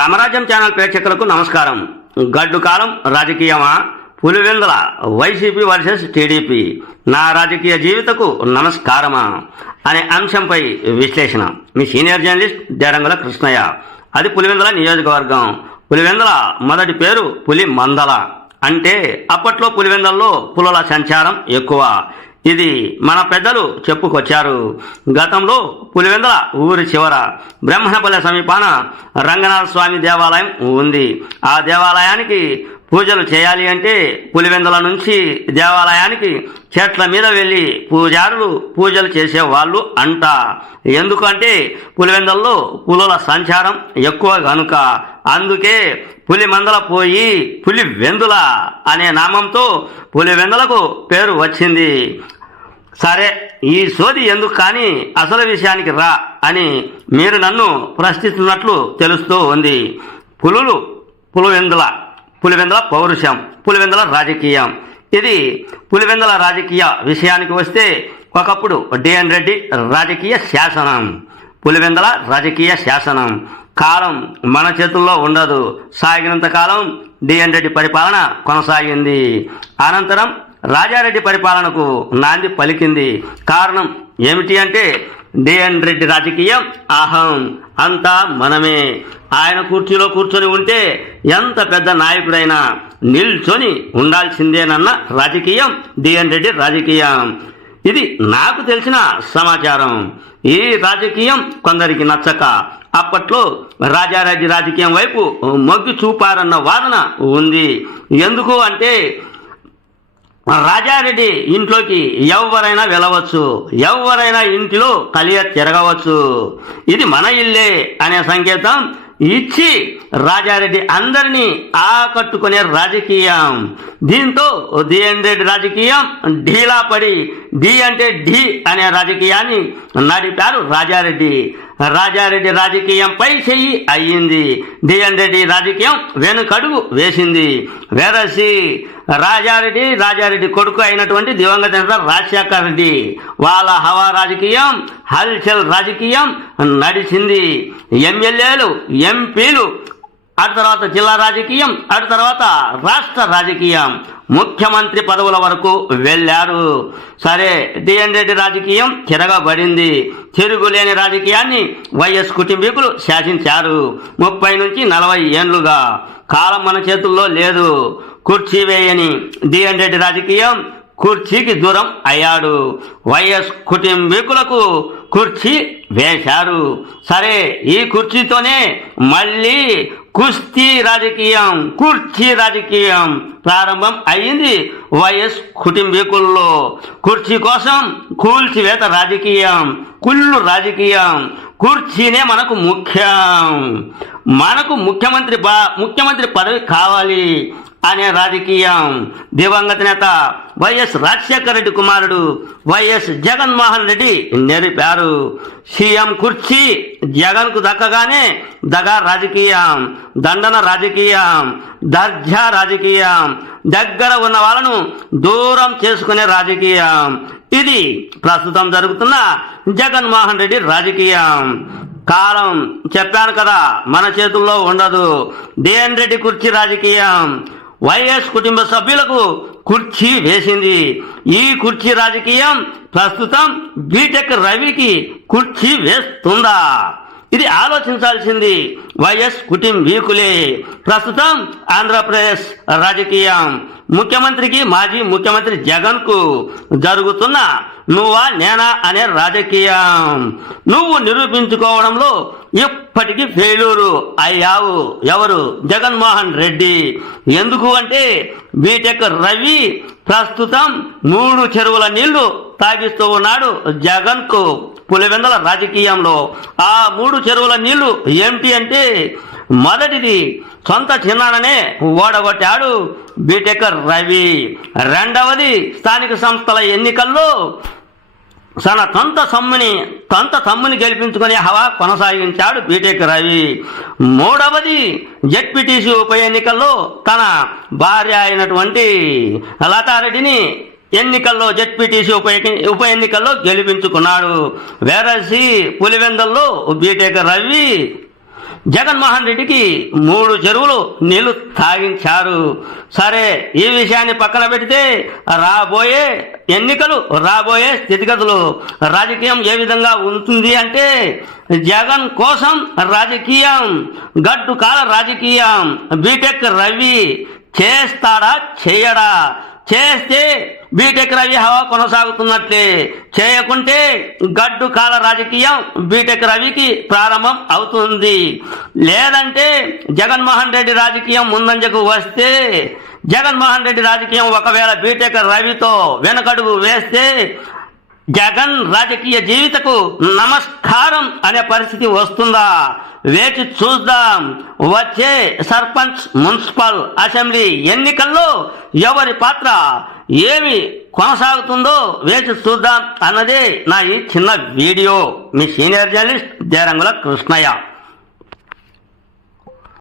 రామరాజ్యం channel ప్రేక్షకులకు నమస్కారం. గడ్డు కాలం రాజకీయమా? పులివెందుల వైసీపీ వర్సెస్ టీడీపీ నా రాజకీయ జీవితకు నమస్కారమా? అనే అంశంపై విశ్లేషణ. మీ సీనియర్ జర్నలిస్ట్ దేరంగుల కృష్ణయ్య. అది పులివెందుల నియోజకవర్గం. పులివెందుల మొదటి పేరు పులి మందల అంటే అప్పట్లో పులివెందల్లో పులుల సంచారం ఎక్కువ. ఇది మన పెద్దలు చెప్పుకొచ్చారు. గతంలో పులివెందల ఊరి చివర బ్రహ్మణపల్లె సమీపాన రంగనాథ స్వామి దేవాలయం ఉంది. ఆ దేవాలయానికి పూజలు చేయాలి అంటే పులివెందుల నుంచి దేవాలయానికి చెట్ల మీద వెళ్ళి పూజారులు పూజలు చేసేవాళ్ళు అంట. ఎందుకంటే పులివెందల్లో పులుల సంచారం ఎక్కువ గనుక. అందుకే పులిమందల పోయి పులివెందుల అనే నామంతో పులివెందులకు పేరు వచ్చింది. సరే ఈ సోది ఎందుకు కానీ అసలు విషయానికి రా అని మీరు నన్ను ప్రశ్నిస్తున్నట్లు తెలుస్తూ ఉంది. పులులు పులివెందుల పులివెందల పౌరుషం పులివెందల రాజకీయం. ఇది పులివెందల రాజకీయ విషయానికి వస్తే ఒకప్పుడు డిఎన్ రెడ్డి రాజకీయ శాసనం. పులివెందల రాజకీయ శాసనం. కాలం మన చేతుల్లో ఉండదు. సాగినంత కాలం డిఎన్ రెడ్డి పరిపాలన కొనసాగింది. అనంతరం రాజారెడ్డి పరిపాలనకు నాంది పలికింది. కారణం ఏమిటి అంటే డిఎన్ రెడ్డి రాజకీయం అహం. అంతా మనమే. ఆయన కుర్చీలో కూర్చొని ఉంటే ఎంత పెద్ద నాయకుడైనా నిల్చొని ఉండాల్సిందేనన్న రాజకీయం డిఎన్ రెడ్డి రాజకీయం. ఇది నాకు తెలిసిన సమాచారం. ఈ రాజకీయం కొందరికి నచ్చక అప్పట్లో రాజారాజ్య రాజకీయం వైపు మొగ్గు చూపారన్న వాదన ఉంది. ఎందుకు అంటే రాజారెడ్డి ఇంట్లోకి ఎవరైనా వెళ్ళవచ్చు ఎవరైనా ఇంటిలో కలియ తిరగవచ్చు. ఇది మన ఇల్లే అనే సంకేతం ఇచ్చి రాజారెడ్డి అందరినీ ఆకట్టుకునే రాజకీయం. దీంతో డిఎన్ రెడ్డి రాజకీయం ఢీలా పడి డి అంటే ఢీ అనే రాజకీయాన్ని నడిపారు రాజారెడ్డి. రాజారెడ్డి రాజకీయం పై చెయ్యి అయ్యింది. డిఎన్ రెడ్డి రాజకీయం వెనుకడుగు వేసింది. వేరసి రాజారెడ్డి రాజారెడ్డి కొడుకు అయినటువంటి దివంగత నేత రాజశేఖర్ రెడ్డి వాళ్ళ హవా రాజకీయం హల్చల్ రాజకీయం నడిచింది. ఎమ్మెల్యేలు ఎంపీలు అటు తర్వాత జిల్లా రాజకీయం అటు తర్వాత రాష్ట్ర రాజకీయం. ముఖ్యమంత్రి పదవుల వరకు వెళ్ళారు. సరే డిఎన్ రెడ్డి రాజకీయం తిరగబడింది. తిరుగులేని రాజకీయాన్ని వైఎస్ కుటుంబీకులు శాసించారు. ముప్పై నుంచి నలభై ఏండ్లుగా కాలం మన చేతుల్లో లేదు. కుర్చీ వేయని డిఎన్ రెడ్డి రాజకీయం కుర్చీకి దూరం అయ్యాడు. వైఎస్ కుటుంబీకులకు కుర్చీ వేశారు. సరే ఈ కుర్చీతోనే మళ్ళీ కుస్తీ రాజకీయం కుర్చీ రాజకీయం ప్రారంభం అయ్యింది వైఎస్ కుటుంబీకుల్లో కుర్చీ కోసం కూల్చివేత రాజకీయం కుళ్ళు రాజకీయం. కుర్చీనే మనకు ముఖ్యం. మనకు ముఖ్యమంత్రి బా ముఖ్యమంత్రి పదవి కావాలి అనే రాజకీయం. దివంగత నేత వైఎస్ రాజశేఖర రెడ్డి కుమారుడు వైఎస్ జగన్మోహన్ రెడ్డి నెరిపారు సీఎం కుర్చీ జగన్కు దక్కగానే దగా రాజకీయం దండన రాజకీయం దర్జా రాజకీయం దగ్గర ఉన్న వాళ్ళను దూరం చేసుకునే రాజకీయం. ఇది ప్రస్తుతం జరుగుతున్న జగన్మోహన్ రెడ్డి రాజకీయం. కాలం చెప్పాను కదా మన చేతుల్లో ఉండదు. దేన్ రెడ్డి కుర్చీ రాజకీయం. వైఎస్ కుటుంబ సభ్యులకు కుర్చీ వేసింది. ఈ కుర్చీ రాజకీయం ప్రస్తుతం బీటెక్ రవికి కుర్చీ వేస్తుందా? ఇది ఆలోచించాల్సింది. వైఎస్ కుటుంబీకులే. ప్రస్తుతం ఆంధ్రప్రదేశ్ రాజకీయం. ముఖ్యమంత్రికి మాజీ ముఖ్యమంత్రి జగన్కు జరుగుతున్న నువ్వా నేనా అనే రాజకీయం. నువ్వు నిరూపించుకోవడంలో ఇప్పటికీ ఫెయిలూరు అయ్యావు. ఎవరు? జగన్మోహన్ రెడ్డి. ఎందుకు అంటే బీటెక్ రవి ప్రస్తుతం మూడు చెరువుల నీళ్ళు తాగిస్తూ ఉన్నాడు జగన్కు పులివెందల రాజకీయంలో ఆ మూడు చెరువుల నీళ్ళు ఏమిటి అంటే మొదటిది సొంత చిన్నాననే ఓడగొట్టాడు బీటెక్ రవి. రెండవది స్థానిక సంస్థల ఎన్నికల్లో తన తొంత సమ్ముని తొంత తమ్ముని గెలిపించుకునే హవా కొనసాగించాడు బీటెక్ రవి. మూడవది జెడ్పీటీసీ ఉప ఎన్నికల్లో తన భార్య అయినటువంటి లతారెడ్డిని ఎన్నికల్లో జెడ్పీటీసీ ఉప ఎన్ని- ఉప ఎన్నికల్లో గెలిపించుకున్నాడు. వేరసి పులివెందల్లో బీటెక్ రవి జగన్మోహన్ రెడ్డికి మూడు చెరువులు నీళ్ళు తాగించారు. సరే ఈ విషయాన్ని పక్కన పెడితే రాబోయే ఎన్నికలు రాబోయే స్థితిగతులు రాజకీయం ఏ విధంగా ఉంటుంది అంటే జగన్ కోసం రాజకీయం గడ్డు కాల రాజకీయం బీటెక్ రవి చేస్తాడా చేయడా? చేస్తే బీటెక్ రవి హవా కొనసాగుతున్నట్లే చేయకుంటే గడ్డు కాల రాజకీయం బీటెక్ రవికి ప్రారంభం అవుతుంది. లేదంటే జగన్మోహన్ రెడ్డి రాజకీయం ముందంజకు వస్తే జగన్మోహన్ రెడ్డి రాజకీయం ఒకవేళ బీటెక్ రవితో వెనకడుగు వేస్తే జగన్ రాజకీయ జీవితకు నమస్కారం అనే పరిస్థితి వస్తుందా? వేచి చూద్దాం. వచ్చే సర్పంచ్ మున్సిపల్ అసెంబ్లీ ఎన్నికల్లో ఎవరి పాత్ర? ఏమి కొనసాగుతుందో వేచి చూద్దాం అన్నదే నా ఈ చిన్న వీడియో. మీ సీనియర్ జర్నలిస్ట్ దేరంగుల కృష్ణయ్య.